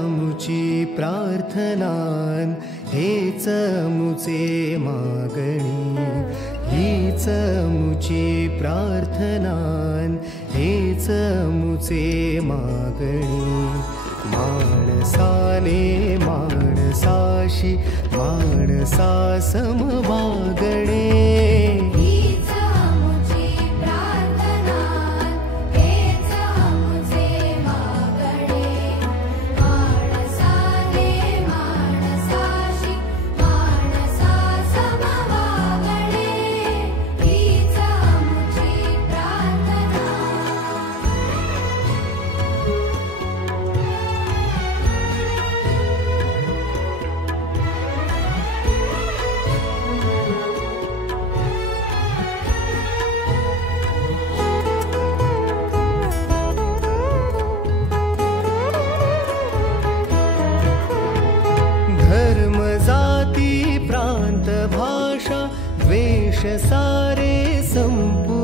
मुची प्रार्थनान हेच मुचे मागणी हीच मुची प्रार्थनान हेच मुचे मागणी माणसाने माणसाशी माणसा सम वागणे धर्म जाती प्रांत भाषा वेश सारे संपू